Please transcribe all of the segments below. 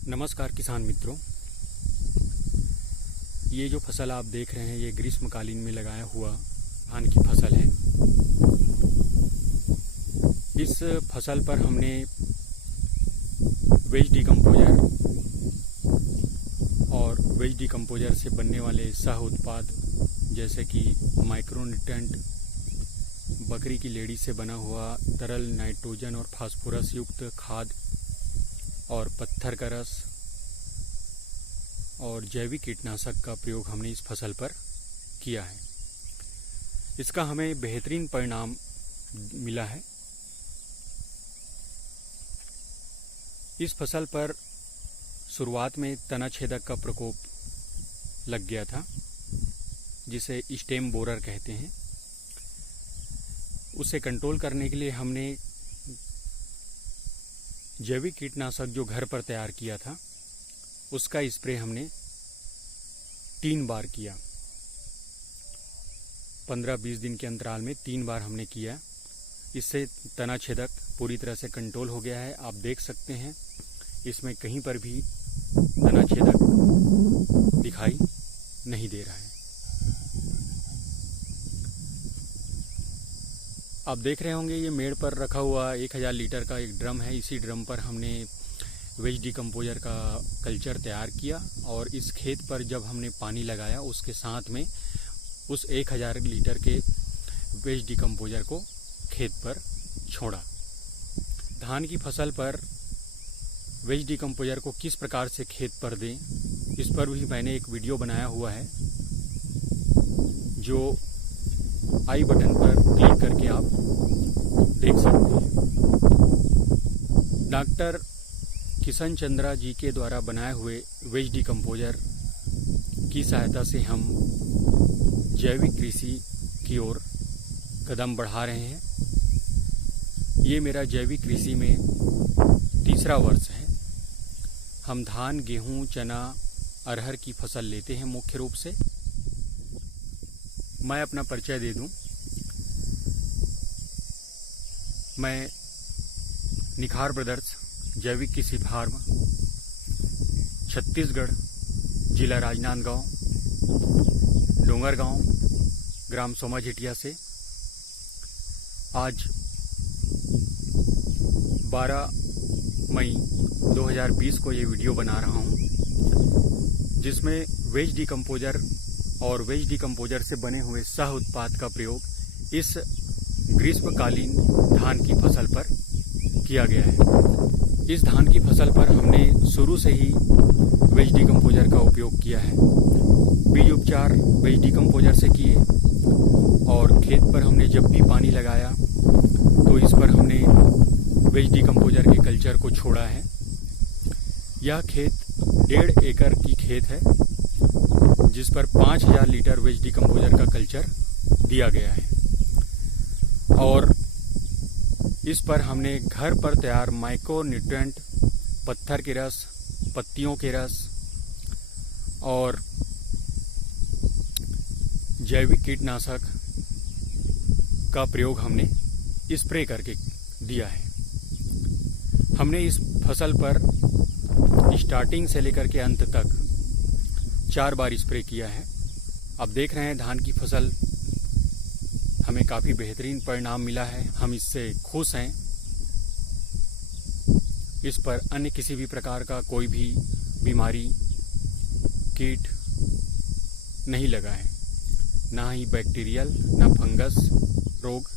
नमस्कार किसान मित्रों, ये जो फसल आप देख रहे हैं ये ग्रीष्मकालीन में लगाया हुआ धान की फसल है। इस फसल पर हमने वेज डिकम्पोजर और वेज डिकम्पोजर से बनने वाले सह उत्पाद जैसे कि माइक्रोन्यूट्रेंट, बकरी की लेड़ी से बना हुआ तरल नाइट्रोजन और फास्फोरस युक्त खाद और पत्थर का रस और जैविक कीटनाशक का प्रयोग हमने इस फसल पर किया है। इसका हमें बेहतरीन परिणाम मिला है। इस फसल पर शुरुआत में तना छेदक का प्रकोप लग गया था, जिसे स्टेम बोरर कहते हैं। उसे कंट्रोल करने के लिए हमने जैविक कीटनाशक जो घर पर तैयार किया था उसका स्प्रे हमने 3 बार किया। 15-20 दिन के अंतराल में 3 बार हमने किया। इससे तना छेदक पूरी तरह से कंट्रोल हो गया है। आप देख सकते हैं इसमें कहीं पर भी तना छेदक दिखाई नहीं दे रहा है। आप देख रहे होंगे ये मेड़ पर रखा हुआ 1000 लीटर का एक ड्रम है। इसी ड्रम पर हमने वेज डिकम्पोजर का कल्चर तैयार किया और इस खेत पर जब हमने पानी लगाया उसके साथ में उस 1000 लीटर के वेज डिकम्पोजर को खेत पर छोड़ा। धान की फसल पर वेज डिकम्पोजर को किस प्रकार से खेत पर दें, इस पर भी मैंने एक वीडियो बनाया हुआ है, जो आई बटन पर क्लिक करके आप देख सकते हैं। डॉक्टर किशन चंद्रा जी के द्वारा बनाए हुए वेज डिकम्पोजर की सहायता से हम जैविक कृषि की ओर कदम बढ़ा रहे हैं। ये मेरा जैविक कृषि में तीसरा वर्ष है। हम धान, गेहूं, चना, अरहर की फसल लेते हैं मुख्य रूप से। मैं अपना परिचय दे दूं। मैं निखार ब्रदर्स जैविक कृषि फार्म, छत्तीसगढ़, जिला राजनांदगांव, डोंगरगांव, ग्राम सोमाझिटिया से आज 12 मई 2020 को ये वीडियो बना रहा हूं, जिसमें वेज डिकम्पोजर और वेज डिकम्पोजर से बने हुए सह उत्पाद का प्रयोग इस ग्रीष्मकालीन धान की फसल पर किया गया है। इस धान की फसल पर हमने शुरू से ही वेज डिकम्पोजर का उपयोग किया है। बीज उपचार वेज डिकम्पोजर से किए और खेत पर हमने जब भी पानी लगाया तो इस पर हमने वेज डिकम्पोजर के कल्चर को छोड़ा है। यह खेत 1.5 एकड़ की खेत है, जिस पर 5000 लीटर वेज डिकम्पोजर का कल्चर दिया गया है और इस पर हमने घर पर तैयार माइक्रोन्यूट्रेंट, पत्थर के रस, पत्तियों के रस और जैविक कीटनाशक का प्रयोग हमने स्प्रे करके दिया है। हमने इस फसल पर स्टार्टिंग से लेकर के अंत तक 4 बार स्प्रे किया है। आप देख रहे हैं धान की फसल हमें काफ़ी बेहतरीन परिणाम मिला है। हम इससे खुश हैं। इस पर अन्य किसी भी प्रकार का कोई भी बीमारी, कीट नहीं लगा है, ना ही बैक्टीरियल ना फंगस रोग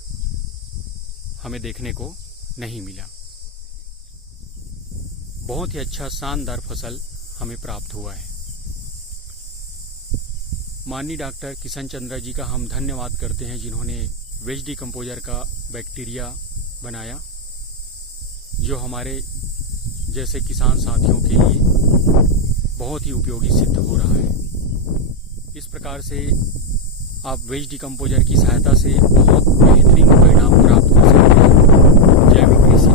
हमें देखने को नहीं मिला। बहुत ही अच्छा शानदार फसल हमें प्राप्त हुआ है। माननीय डॉक्टर किशन चंद्रा जी का हम धन्यवाद करते हैं, जिन्होंने वेज डिकम्पोजर का बैक्टीरिया बनाया, जो हमारे जैसे किसान साथियों के लिए बहुत ही उपयोगी सिद्ध हो रहा है। इस प्रकार से आप वेज डिकम्पोजर की सहायता से बहुत बेहतरीन परिणाम प्राप्त कर सकते हैं जैविक कृषि